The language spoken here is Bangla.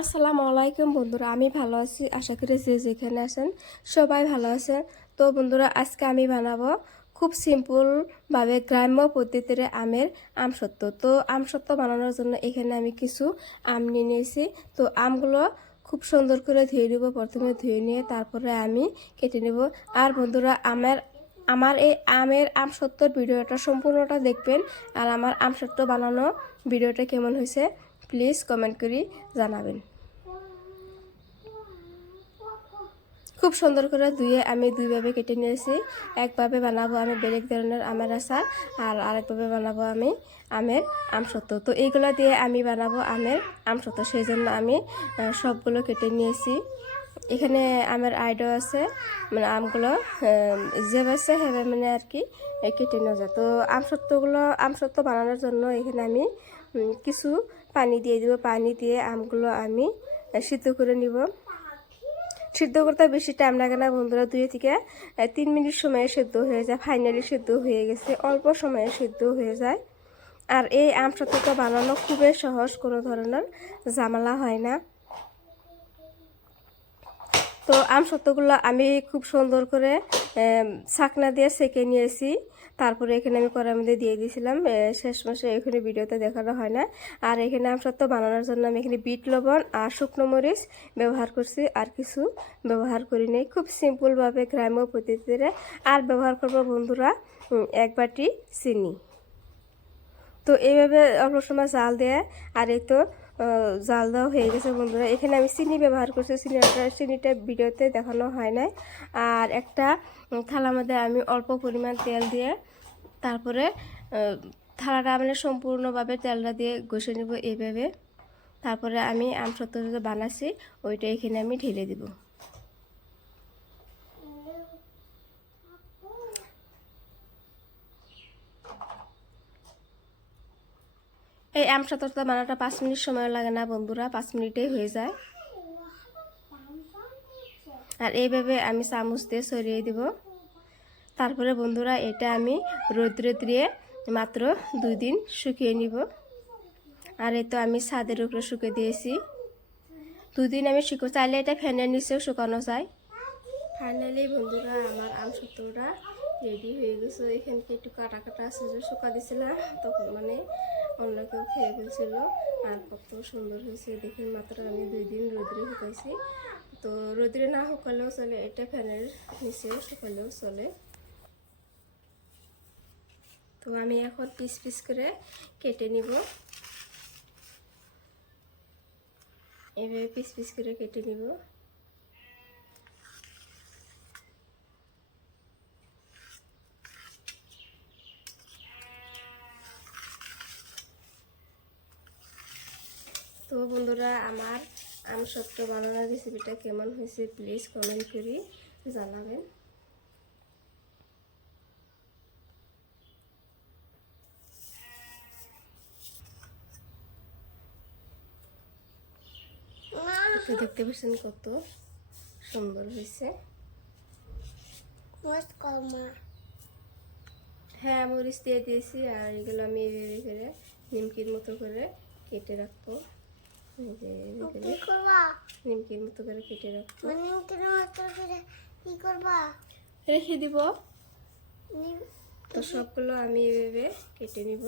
আসসালামু আলাইকুম বন্ধুরা, আমি ভালো আছি। আশা করি যে যেখানে আছেন সবাই ভালো আছেন। তো বন্ধুরা, আজকে আমি বানাবো খুব সিম্পলভাবে গ্রাম্য পদ্ধতিতে আমের আমসত্ত্ব। তো আমসত্ত্ব বানানোর জন্য এখানে আমি কিছু আম নিয়ে নিয়েছি। তো আমগুলো খুব সুন্দর করে ধুয়ে নেব। প্রথমে ধুয়ে নিয়ে তারপরে আমি কেটে নেব। আর বন্ধুরা, আমার এই আমের আমসত্ত্বর ভিডিওটা সম্পূর্ণটা দেখবেন। আর আমার আমসত্ত্ব বানানো ভিডিওটা কেমন হয়েছে প্লিজ কমেন্ট করে জানাবেন। খুব সুন্দর করে ধুয়ে আমি দুইভাবে কেটে নিয়েছি। একভাবে বানাবো আমি বেলেগ ধরনের আমের আচার, আর আরেকভাবে বানাবো আমি আমের আমসত্ত্ব। তো এইগুলো দিয়ে আমি বানাবো আমের আমসত্ত্ব, সেই জন্য আমি সবগুলো কেটে নিয়েছি। এখানে আমের আইডিয়া আছে, মানে আমগুলো যে বাসে হেবে মানে আর কি কেটে নেওয়া যায়। তো আমসত্ত্ব বানানোর জন্য এখানে আমি কিছু পানি দিয়ে দিব। পানি দিয়ে আমগুলো আমি সিদ্ধ করে নিব। সিদ্ধ করতে বেশি টাইম লাগে না বন্ধুরা, 2 থেকে 3 মিনিট সময়ে সিদ্ধ হয়ে যায়। ফাইনালি সিদ্ধ হয়ে গেছে, অল্প সময়ে সিদ্ধ হয়ে যায়। আর এই আমসত্ত্বটা বানানো খুবই সহজ, কোনো ধরনের ঝামেলা হয় না। তো আমসত্ত্বগুলো আমি খুব সুন্দর করে ছাকনা দিয়ে সেঁকে নিয়েছি। তারপরে এখানে আমি কড়াইয়ের মধ্যে দিয়ে দিয়েছিলাম। শেষ মাসে এখানে ভিডিওতে দেখানো হয় না। আর এখানে আমসত্ত্ব বানানোর জন্য আমি এখানে বিট লবণ আর শুকনো মরিচ ব্যবহার করছি, আর কিছু ব্যবহার করি নাই। খুব সিম্পলভাবে গ্রাম্য পদ্ধতিতে। আর ব্যবহার করবো বন্ধুরা 1 বাটি চিনি। তো এইভাবে অল্প সময় জাল দেয়। আর এই তো জাল দেওয়া হয়ে গেছে বন্ধুরা। এখানে আমি চিনি ব্যবহার করছি, চিনিটা ভিডিওতে দেখানো হয় নাই। আর একটা থালার মধ্যে আমি অল্প পরিমাণ তেল দিয়ে তারপরে থালাটা মানে সম্পূর্ণভাবে তেলটা দিয়ে ঘষে নেব এইভাবে। তারপরে আমি আমসত্ত্ব যে বানাচ্ছি ওইটা এখানে আমি ঢেলে দিব। এই আমসত্ত্বটা বানাটা 5 মিনিট সময় লাগে না বন্ধুরা, 5 মিনিটেই হয়ে যায়। আর এইভাবে আমি চামচ দিয়ে ছড়িয়ে দিব। তারপরে বন্ধুরা, এটা আমি রোদ্রে দিয়ে মাত্র 2 দিন শুকিয়ে নিব। আর এই তো আমি ছাদের উপরে শুকিয়ে দিয়েছি। 2 দিন আমি চাইলে এটা ফ্যানের নিচেও শুকানো যায়। ফাইনালি বন্ধুরা, আমার আমসত্ত্বটা রেডি হয়ে গেছে। এখানকে একটু কাটা কাটা আছে, যে শুকা দিয়েছিলাম তখন মানে অন্য কেউ খেয়ে ফেলছিল। আর কত সুন্দর হয়েছে দেখুন, মাত্র আমি 2 দিন রোদ্রে শুকাইছি। তো রোদ্রে না শুকালেও চলে, এটা ফ্যানের নিচেও শুকালেও চলে। তো আমি এখন পিস পিস করে কেটে নিব। এভাবে পিস পিস করে কেটে নিব। তো বন্ধুরা, আমার আমসত্ত্ব বানানোর রেসিপিটা কেমন হয়েছে প্লিজ কমেন্ট করে জানাবেন। দেখতে পাচ্ছেন কত সুন্দর হয়েছে। হ্যাঁ, মরিচ দিয়ে দিয়েছি। আর এগুলো আমি এইভাবে করে নিমকির মতো করে কেটে রাখবো। নিমকির মতো করে কেটে রাখবো, রেখে দিব। তো সবগুলো আমি এইভাবে কেটে নিব।